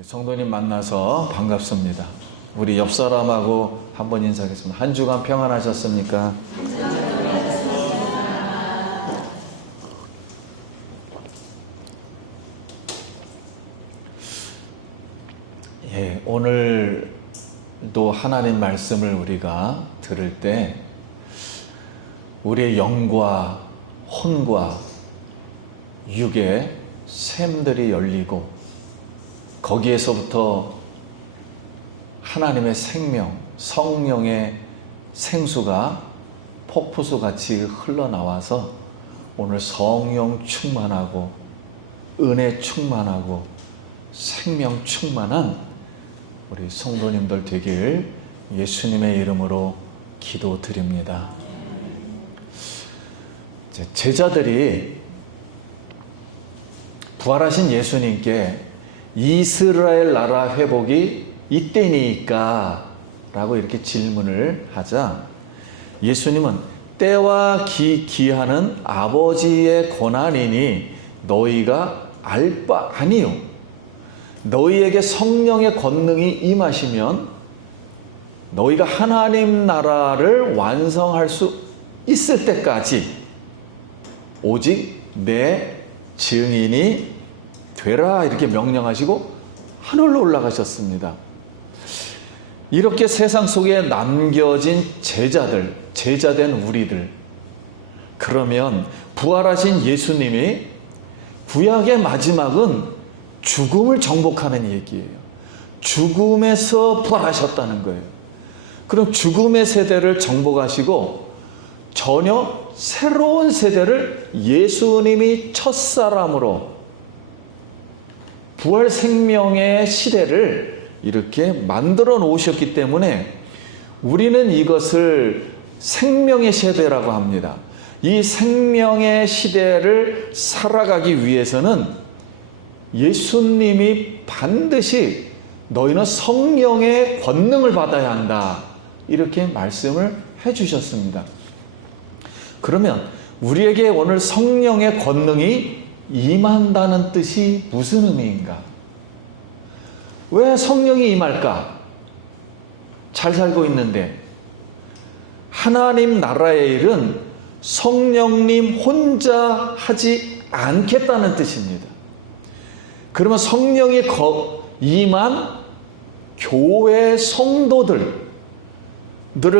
성도님 만나서 반갑습니다. 우리 옆 사람하고 한번 인사하겠습니다. 한 주간 평안하셨습니까? 예, 오늘도 하나님 말씀을 우리가 들을 때 우리의 영과 혼과 육의 샘들이 열리고 거기에서부터 하나님의 생명, 성령의 생수가 폭포수같이 흘러나와서 오늘 성령 충만하고 은혜 충만하고 생명 충만한 우리 성도님들 되길 예수님의 이름으로 기도드립니다. 제자들이 부활하신 예수님께 이스라엘 나라 회복이 이때니까? 라고 이렇게 질문을 하자 예수님은 때와 기하는 아버지의 권한이니 너희가 알 바 아니요. 너희에게 성령의 권능이 임하시면 너희가 하나님 나라를 완성할 수 있을 때까지 오직 내 증인이 되라 이렇게 명령하시고 하늘로 올라가셨습니다. 이렇게 세상 속에 남겨진 제자들, 제자된 우리들, 그러면 부활하신 예수님이 구약의 마지막은 죽음을 정복하는 얘기예요. 죽음에서 부활하셨다는 거예요. 그럼 죽음의 세대를 정복하시고 전혀 새로운 세대를 예수님이 첫사람으로 부활 생명의 시대를 이렇게 만들어 놓으셨기 때문에 우리는 이것을 생명의 시대라고 합니다. 이 생명의 시대를 살아가기 위해서는 예수님이 반드시 너희는 성령의 권능을 받아야 한다. 이렇게 말씀을 해주셨습니다. 그러면 우리에게 오늘 성령의 권능이 임한다는 뜻이 무슨 의미인가? 왜 성령이 임할까? 잘 살고 있는데 하나님 나라의 일은 성령님 혼자 하지 않겠다는 뜻입니다. 그러면 성령이 임한 교회 성도들을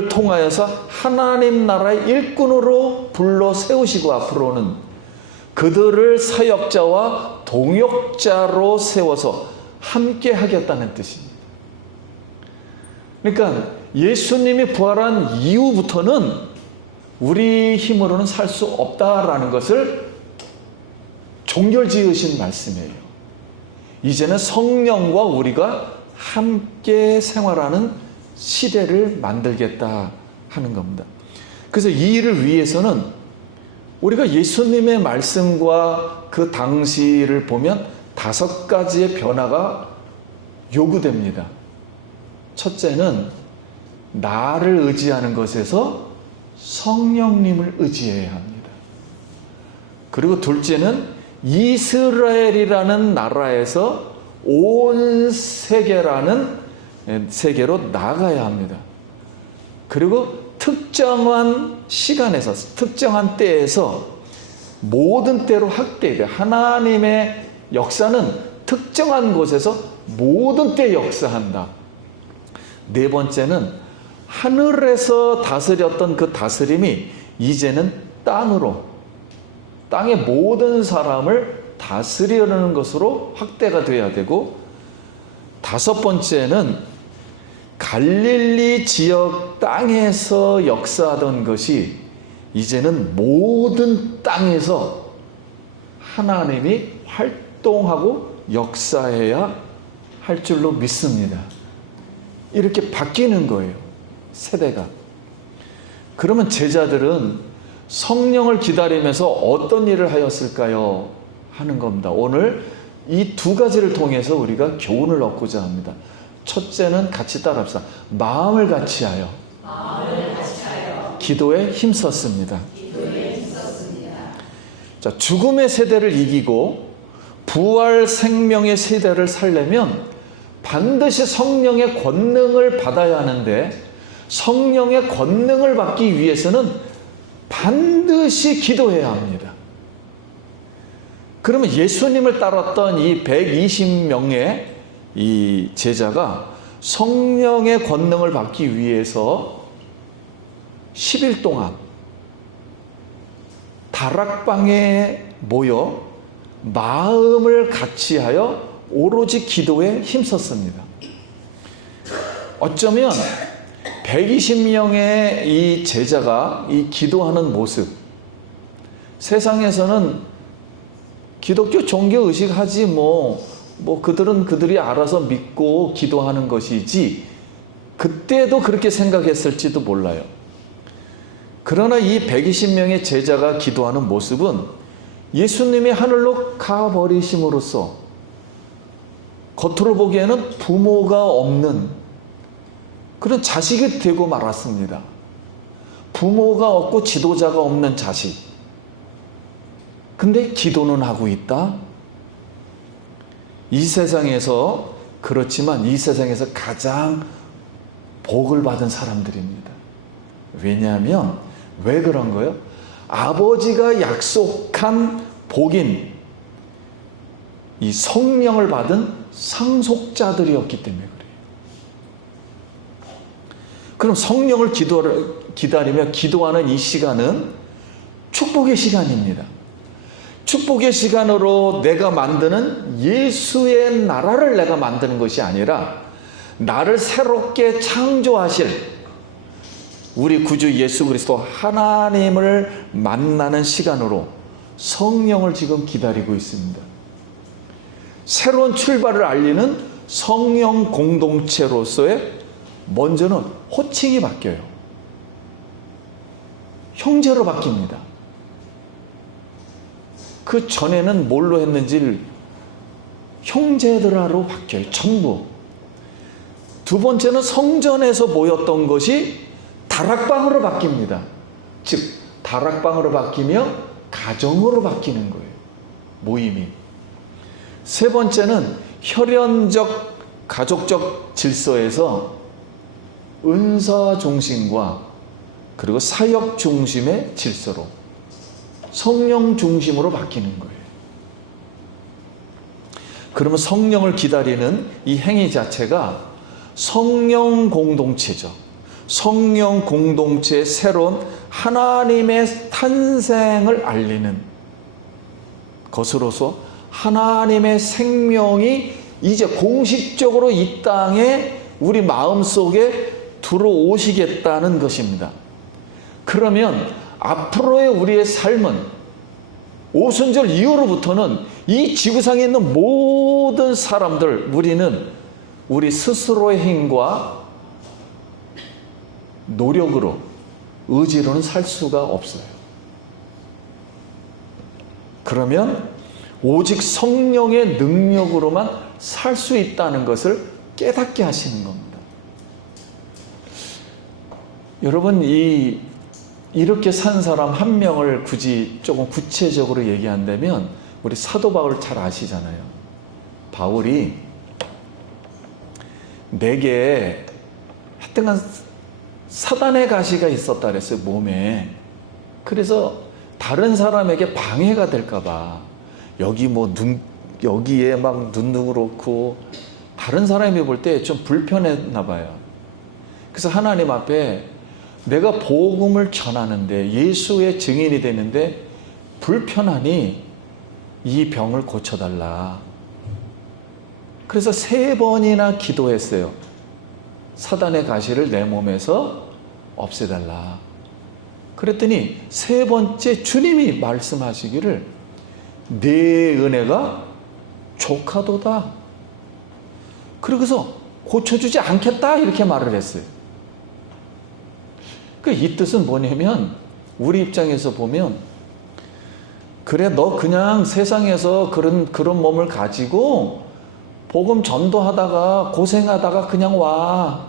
통하여서 하나님 나라의 일꾼으로 불러 세우시고 앞으로는 그들을 사역자와 동역자로 세워서 함께 하겠다는 뜻입니다. 그러니까 예수님이 부활한 이후부터는 우리 힘으로는 살 수 없다라는 것을 종결지으신 말씀이에요. 이제는 성령과 우리가 함께 생활하는 시대를 만들겠다 하는 겁니다. 그래서 이 일을 위해서는 우리가 예수님의 말씀과 그 당시를 보면 5가지의 변화가 요구됩니다. 첫째는 나를 의지하는 것에서 성령님을 의지해야 합니다. 그리고 둘째는 이스라엘이라는 나라에서 온 세계로 나가야 합니다. 그리고 특정한 시간에서 특정한 때에서 모든 때로 확대돼요. 하나님의 역사는 특정한 곳에서 모든 때 역사한다. 네 번째는 하늘에서 다스렸던 그 다스림이 이제는 땅으로, 땅의 모든 사람을 다스리려는 것으로 확대가 돼야 되고, 5번째는 갈릴리 지역 땅에서 역사하던 것이 이제는 모든 땅에서 하나님이 활동하고 역사해야 할 줄로 믿습니다. 이렇게 바뀌는 거예요, 세대가. 그러면 제자들은 성령을 기다리면서 어떤 일을 하였을까요? 하는 겁니다. 오늘 이 2가지를 통해서 우리가 교훈을 얻고자 합니다. 첫째는 같이 따라합시다. 마음을 같이하여 기도에 힘썼습니다. 자, 죽음의 세대를 이기고 부활 생명의 세대를 살려면 반드시 성령의 권능을 받아야 하는데 성령의 권능을 받기 위해서는 반드시 기도해야 합니다. 그러면 예수님을 따랐던 이 120명의 이 제자가 성령의 권능을 받기 위해서 10일 동안 다락방에 모여 마음을 같이하여 오로지 기도에 힘썼습니다. 어쩌면 120명의 이 제자가 이 기도하는 모습, 세상에서는 기독교 종교 의식하지 뭐 그들은 그들이 알아서 믿고 기도하는 것이지, 그때도 그렇게 생각했을지도 몰라요. 그러나 이 120명의 제자가 기도하는 모습은 예수님이 하늘로 가버리심으로써 겉으로 보기에는 부모가 없는 그런 자식이 되고 말았습니다. 부모가 없고 지도자가 없는 자식. 근데 기도는 하고 있다? 이 세상에서, 그렇지만 이 세상에서 가장 복을 받은 사람들입니다. 왜냐하면, 왜 그런 거예요? 아버지가 약속한 복인 이 성령을 받은 상속자들이었기 때문에 그래요. 그럼 성령을 기다리며 기도하는 이 시간은 축복의 시간입니다. 축복의 시간으로 내가 만드는 예수의 나라를 내가 만드는 것이 아니라 나를 새롭게 창조하실 우리 구주 예수 그리스도 하나님을 만나는 시간으로 성령을 지금 기다리고 있습니다. 새로운 출발을 알리는 성령 공동체로서의 먼저는 호칭이 바뀌어요. 형제로 바뀝니다. 그 전에는 뭘로 했는지를 형제들아로 바뀌어요. 전부. 두 번째는 성전에서 모였던 것이 다락방으로 바뀝니다. 즉 다락방으로 바뀌며 가정으로 바뀌는 거예요. 모임이. 세 번째는 혈연적 가족적 질서에서 은사 중심과 그리고 사역 중심의 질서로 성령 중심으로 바뀌는 거예요. 그러면 성령을 기다리는 이 행위 자체가 성령 공동체죠. 성령 공동체의 새로운 하나님의 탄생을 알리는 것으로서 하나님의 생명이 이제 공식적으로 이 땅에 우리 마음속에 들어오시겠다는 것입니다. 그러면 앞으로의 우리의 삶은 오순절 이후로부터는 이 지구상에 있는 모든 사람들, 우리는 우리 스스로의 힘과 노력으로, 의지로는 살 수가 없어요. 그러면 오직 성령의 능력으로만 살 수 있다는 것을 깨닫게 하시는 겁니다. 여러분, 이렇게 산 사람 한 명을 굳이 조금 구체적으로 얘기한다면 우리 사도 바울 잘 아시잖아요. 바울이 내게 하여튼간 사단의 가시가 있었다 그랬어요, 몸에. 그래서 다른 사람에게 방해가 될까봐 여기에 막 눈도 그렇고 다른 사람이 볼 때 좀 불편했나 봐요. 그래서 하나님 앞에 내가 복음을 전하는데 예수의 증인이 되는데 불편하니 이 병을 고쳐달라. 그래서 3번이나 기도했어요. 사단의 가시를 내 몸에서 없애달라. 그랬더니 3번째 주님이 말씀하시기를 내 은혜가 족하도다. 그러고서 고쳐주지 않겠다 이렇게 말을 했어요. 이 뜻은 뭐냐면 우리 입장에서 보면 그래 너 그냥 세상에서 그런 몸을 가지고 복음 전도하다가 고생하다가 그냥 와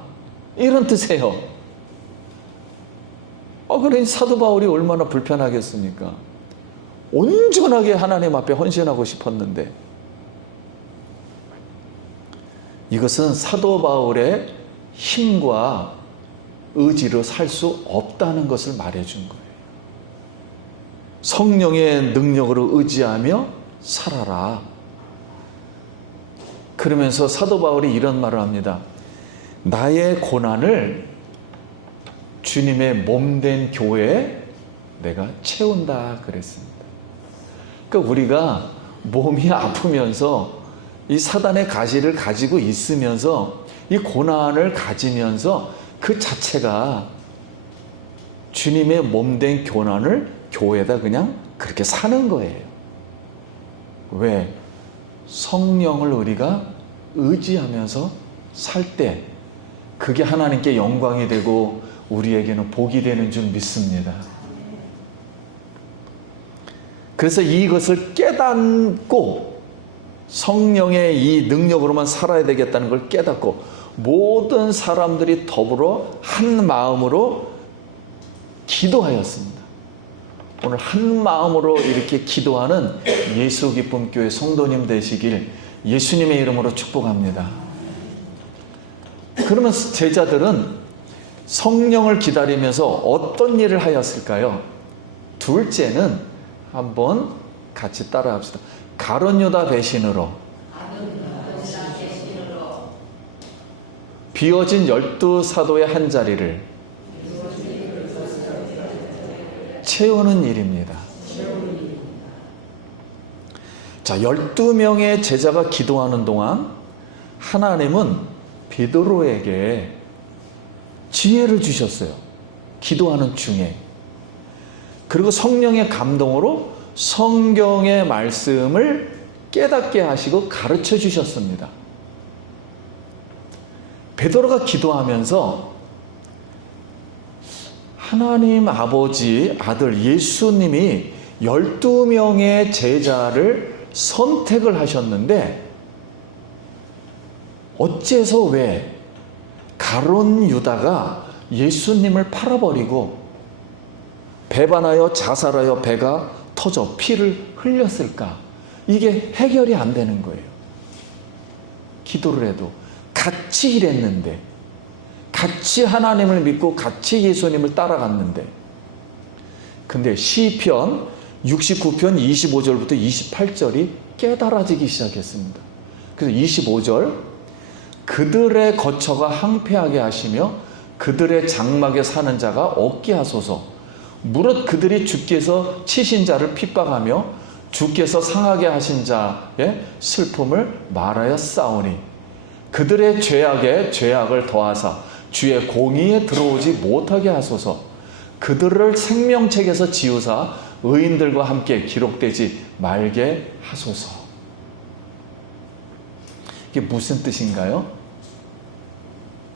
이런 뜻이에요. 그러니 사도 바울이 얼마나 불편하겠습니까? 온전하게 하나님 앞에 헌신하고 싶었는데 이것은 사도 바울의 힘과 의지로 살 수 없다는 것을 말해준 거예요. 성령의 능력으로 의지하며 살아라. 그러면서 사도 바울이 이런 말을 합니다. 나의 고난을 주님의 몸된 교회에 내가 채운다 그랬습니다. 그러니까 우리가 몸이 아프면서 이 사단의 가시를 가지고 있으면서 이 고난을 가지면서 그 자체가 주님의 몸된 교회에다 그냥 그렇게 사는 거예요. 왜? 성령을 우리가 의지하면서 살 때 그게 하나님께 영광이 되고 우리에게는 복이 되는 줄 믿습니다. 그래서 이것을 깨닫고 성령의 이 능력으로만 살아야 되겠다는 걸 깨닫고 모든 사람들이 더불어 한 마음으로 기도하였습니다. 오늘 한 마음으로 이렇게 기도하는 예수 기쁨 교회 성도님 되시길 예수님의 이름으로 축복합니다. 그러면 제자들은 성령을 기다리면서 어떤 일을 하였을까요? 둘째는 한번 같이 따라합시다. 가룟 유다 배신으로 비워진 12사도의 한 자리를 채우는 일입니다. 자, 12명의 제자가 기도하는 동안 하나님은 베드로에게 지혜를 주셨어요. 기도하는 중에. 그리고 성령의 감동으로 성경의 말씀을 깨닫게 하시고 가르쳐 주셨습니다. 베드로가 기도하면서 하나님 아버지 아들 예수님이 12명의 제자를 선택을 하셨는데 어째서 왜 가룟 유다가 예수님을 팔아버리고 배반하여 자살하여 배가 터져 피를 흘렸을까? 이게 해결이 안 되는 거예요. 기도를 해도 같이 일했는데 같이 하나님을 믿고 같이 예수님을 따라갔는데 근데 시편 69편 25절부터 28절이 깨달아지기 시작했습니다. 그래서 25절 그들의 거처가 항폐하게 하시며 그들의 장막에 사는 자가 없게 하소서. 무릇 그들이 주께서 치신 자를 핍박하며 주께서 상하게 하신 자의 슬픔을 말하여 싸우니 그들의 죄악에 죄악을 더하사 주의 공의에 들어오지 못하게 하소서. 그들을 생명책에서 지우사 의인들과 함께 기록되지 말게 하소서. 이게 무슨 뜻인가요?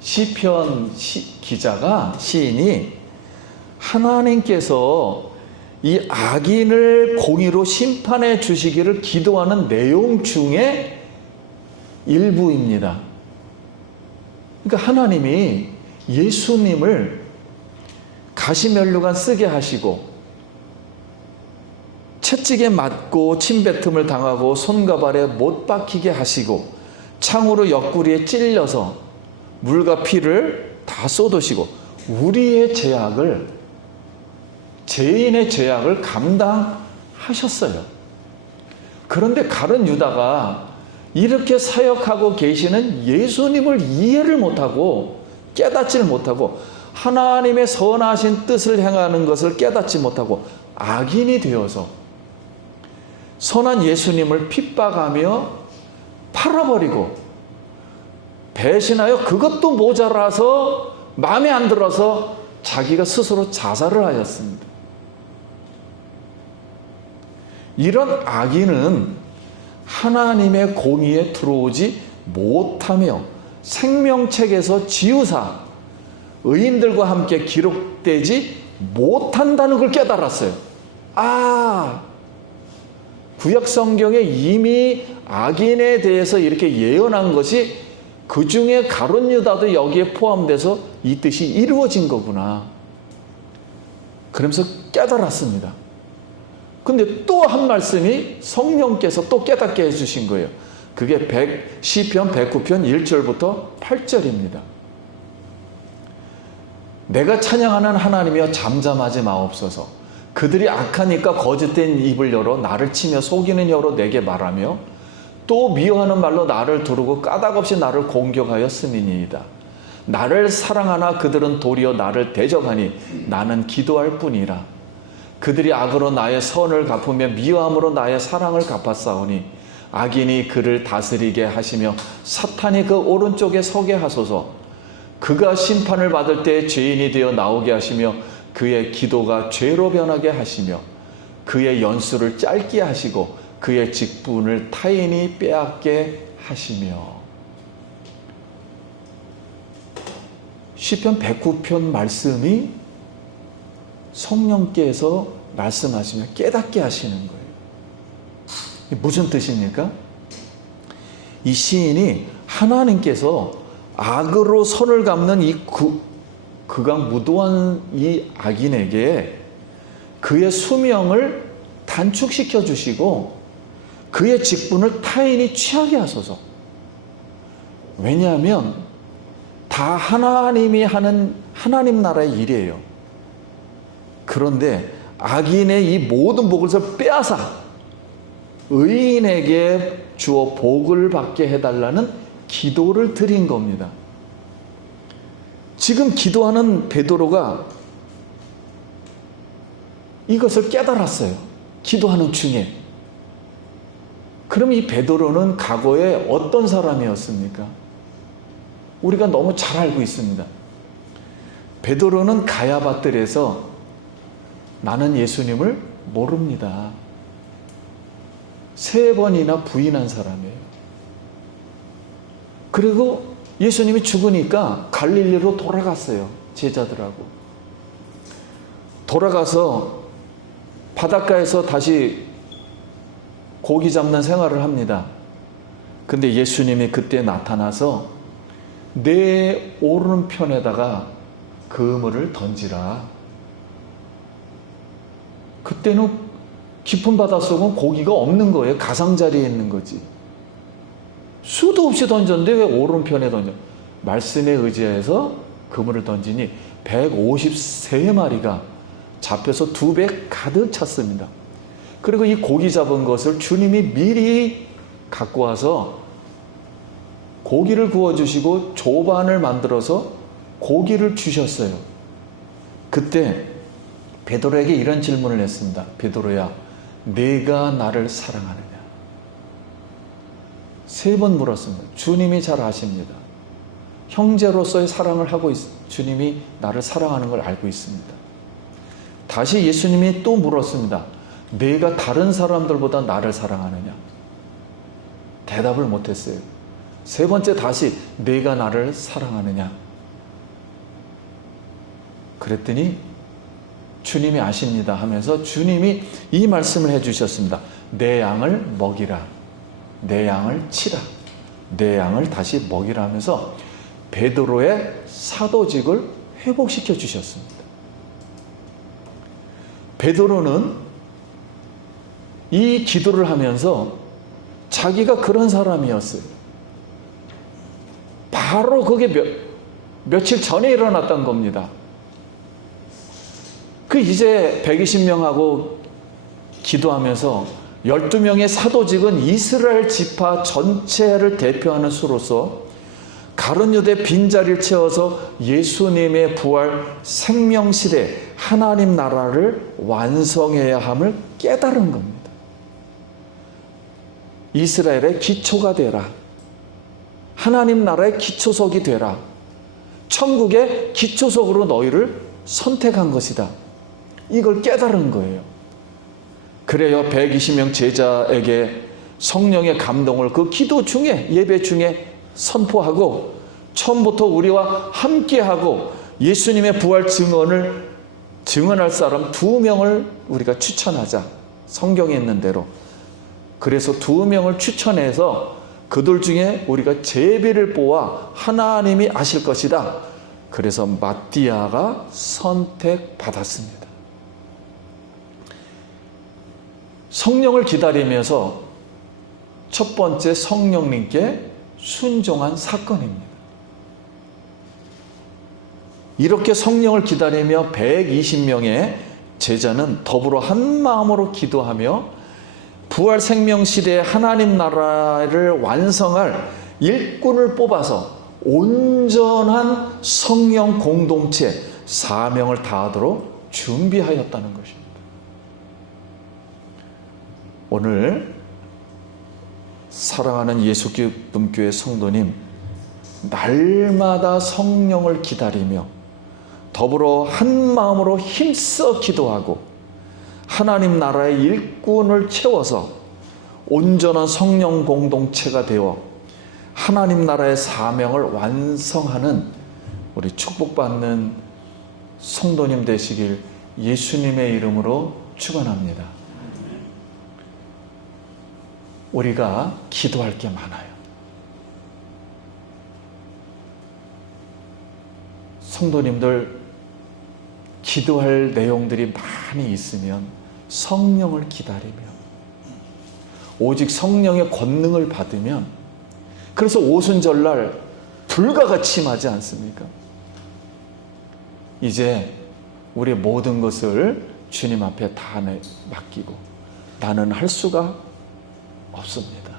시편 기자가 시인이 하나님께서 이 악인을 공의로 심판해 주시기를 기도하는 내용 중에 일부입니다. 그러니까 하나님이 예수님을 가시면류관 쓰게 하시고 채찍에 맞고 침뱉음을 당하고 손과 발에 못 박히게 하시고 창으로 옆구리에 찔려서 물과 피를 다 쏟으시고 우리의 죄인의 죄악을 감당하셨어요. 그런데 가룟 유다가 이렇게 사역하고 계시는 예수님을 이해를 못하고 깨닫지를 못하고 하나님의 선하신 뜻을 행하는 것을 깨닫지 못하고 악인이 되어서 선한 예수님을 핍박하며 팔아버리고 배신하여 그것도 모자라서 마음에 안 들어서 자기가 스스로 자살을 하였습니다. 이런 악인은 하나님의 공의에 들어오지 못하며 생명책에서 지우사 의인들과 함께 기록되지 못한다는 걸 깨달았어요. 구약 성경에 이미 악인에 대해서 이렇게 예언한 것이 그 중에 가룟 유다도 여기에 포함돼서 이 뜻이 이루어진 거구나. 그러면서 깨달았습니다. 근데 또 한 말씀이 성령께서 또 깨닫게 해주신 거예요. 그게 시편 109편 1절부터 8절입니다. 내가 찬양하는 하나님이여 잠잠하지 마옵소서. 그들이 악하니까 거짓된 입을 열어 나를 치며 속이는 혀로 내게 말하며 또 미워하는 말로 나를 두르고 까닭없이 나를 공격하였음이니이다. 나를 사랑하나 그들은 도리어 나를 대적하니 나는 기도할 뿐이라. 그들이 악으로 나의 선을 갚으며 미워함으로 나의 사랑을 갚았사오니 악인이 그를 다스리게 하시며 사탄이 그 오른쪽에 서게 하소서. 그가 심판을 받을 때 죄인이 되어 나오게 하시며 그의 기도가 죄로 변하게 하시며 그의 연수를 짧게 하시고 그의 직분을 타인이 빼앗게 하시며. 시편 109편 말씀이 성령께서 말씀하시며 깨닫게 하시는 거예요. 무슨 뜻입니까? 이 시인이 하나님께서 악으로 선을 갚는 이 그강 무도한 이 악인에게 그의 수명을 단축시켜 주시고 그의 직분을 타인이 취하게 하소서. 왜냐하면 다 하나님이 하는 하나님 나라의 일이에요. 그런데 악인의 이 모든 복을 빼앗아 의인에게 주어 복을 받게 해달라는 기도를 드린 겁니다. 지금 기도하는 베드로가 이것을 깨달았어요. 기도하는 중에. 그럼 이 베드로는 과거에 어떤 사람이었습니까? 우리가 너무 잘 알고 있습니다. 베드로는 가야바뜰에서 나는 예수님을 모릅니다. 3번이나 부인한 사람이에요. 그리고 예수님이 죽으니까 갈릴리로 돌아갔어요. 제자들하고. 돌아가서 바닷가에서 다시 고기 잡는 생활을 합니다. 근데 예수님이 그때 나타나서 내 오른편에다가 그물을 던지라. 그때는 깊은 바닷속은 고기가 없는 거예요. 가장자리에 있는 거지. 수도 없이 던졌는데 왜 오른편에 던져? 말씀에 의지해서 그물을 던지니 153마리가 잡혀서 2배 가득 찼습니다. 그리고 이 고기 잡은 것을 주님이 미리 갖고 와서 고기를 구워주시고 조반을 만들어서 고기를 주셨어요. 그때 베드로에게 이런 질문을 했습니다. 베드로야, 네가 나를 사랑하느냐? 3번 물었습니다. 주님이 잘 아십니다. 형제로서의 사랑을 하고 주님이 나를 사랑하는 걸 알고 있습니다. 다시 예수님이 또 물었습니다. 네가 다른 사람들보다 나를 사랑하느냐? 대답을 못했어요. 3번째 다시 네가 나를 사랑하느냐? 그랬더니 주님이 아십니다 하면서 주님이 이 말씀을 해주셨습니다. 내 양을 먹이라. 내 양을 치라. 내 양을 다시 먹이라 하면서 베드로의 사도직을 회복시켜 주셨습니다. 베드로는 이 기도를 하면서 자기가 그런 사람이었어요. 바로 그게 며칠 전에 일어났던 겁니다. 그 이제 120명하고 기도하면서 12명의 사도직은 이스라엘 지파 전체를 대표하는 수로서 가룟 유대 빈자리를 채워서 예수님의 부활 생명시대 하나님 나라를 완성해야 함을 깨달은 겁니다. 이스라엘의 기초가 되라. 하나님 나라의 기초석이 되라. 천국의 기초석으로 너희를 선택한 것이다. 이걸 깨달은 거예요. 그래요. 120명 제자에게 성령의 감동을 그 기도 중에, 예배 중에 선포하고 처음부터 우리와 함께하고 예수님의 부활 증언을 증언할 사람 2명을 우리가 추천하자. 성경에 있는 대로. 그래서 2명을 추천해서 그들 중에 우리가 제비를 뽑아 하나님이 아실 것이다. 그래서 마띠아가 선택받았습니다. 성령을 기다리면서 첫 번째 성령님께 순종한 사건입니다. 이렇게 성령을 기다리며 120명의 제자는 더불어 한 마음으로 기도하며 부활 생명 시대에 하나님 나라를 완성할 일꾼을 뽑아서 온전한 성령 공동체 사명을 다하도록 준비하였다는 것입니다. 오늘 사랑하는 예수 기쁨교회 성도님, 날마다 성령을 기다리며 더불어 한 마음으로 힘써 기도하고 하나님 나라의 일꾼을 채워서 온전한 성령 공동체가 되어 하나님 나라의 사명을 완성하는 우리 축복받는 성도님 되시길 예수님의 이름으로 축원합니다. 우리가 기도할 게 많아요. 성도님들 기도할 내용들이 많이 있으면 성령을 기다리며 오직 성령의 권능을 받으면, 그래서 오순절날 불과 같이 임하지 않습니까? 이제 우리의 모든 것을 주님 앞에 다 맡기고 나는 할 수가 없습니다.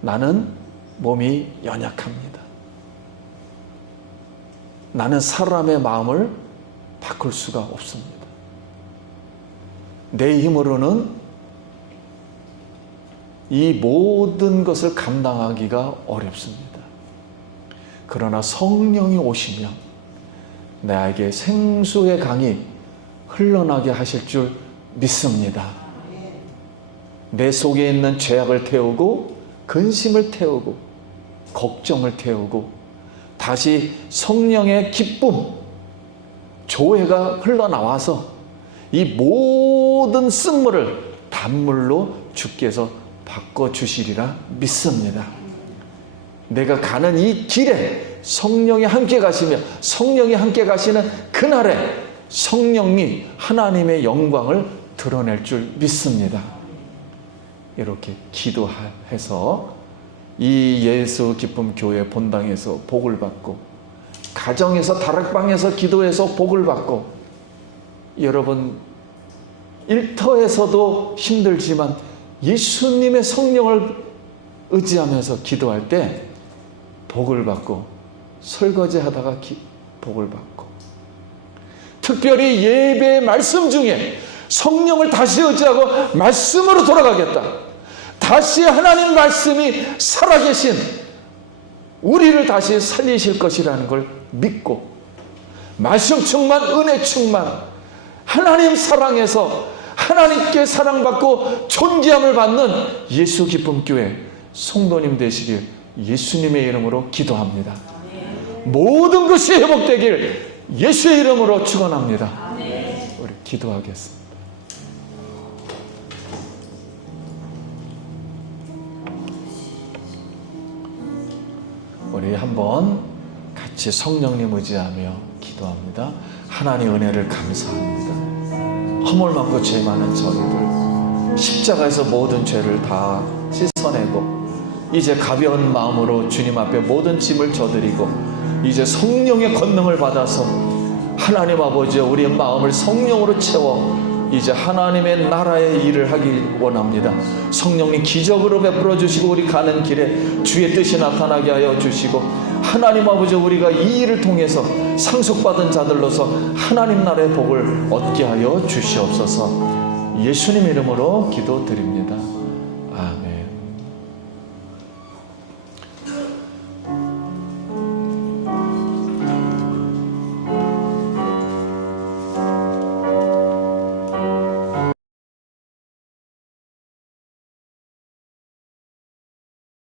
나는 몸이 연약합니다. 나는 사람의 마음을 바꿀 수가 없습니다. 내 힘으로는 이 모든 것을 감당하기가 어렵습니다. 그러나 성령이 오시면 나에게 생수의 강이 흘러나게 하실 줄 믿습니다. 내 속에 있는 죄악을 태우고 근심을 태우고 걱정을 태우고 다시 성령의 기쁨, 조회가 흘러나와서 이 모든 쓴물을 단물로 주께서 바꿔주시리라 믿습니다. 내가 가는 이 길에 성령이 함께 가시며 성령이 함께 가시는 그날에 성령이 하나님의 영광을 드러낼 줄 믿습니다. 이렇게 기도해서 이 예수 기쁨 교회 본당에서 복을 받고, 가정에서 다락방에서 기도해서 복을 받고, 여러분 일터에서도 힘들지만 예수님의 성령을 의지하면서 기도할 때 복을 받고, 설거지 하다가 복을 받고, 특별히 예배의 말씀 중에 성령을 다시 의지하고 말씀으로 돌아가겠다, 다시 하나님 말씀이 살아계신 우리를 다시 살리실 것이라는 걸 믿고 말씀 충만, 은혜 충만, 하나님 사랑에서 하나님께 사랑받고 존귀함을 받는 예수 기쁨 교회 성도님 되시길 예수님의 이름으로 기도합니다. 모든 것이 회복되길 예수의 이름으로 축원합니다. 우리 기도하겠습니다. 우리 한번 같이 성령님 의지하며 기도합니다. 하나님 은혜를 감사합니다. 허물 많고 죄 많은 저희들 십자가에서 모든 죄를 다 씻어내고 이제 가벼운 마음으로 주님 앞에 모든 짐을 져드리고 이제 성령의 권능을 받아서 하나님 아버지 우리의 마음을 성령으로 채워 이제 하나님의 나라의 일을 하길 원합니다. 성령님 기적으로 베풀어 주시고 우리 가는 길에 주의 뜻이 나타나게 하여 주시고 하나님 아버지 우리가 이 일을 통해서 상속받은 자들로서 하나님 나라의 복을 얻게 하여 주시옵소서. 예수님 이름으로 기도드립니다.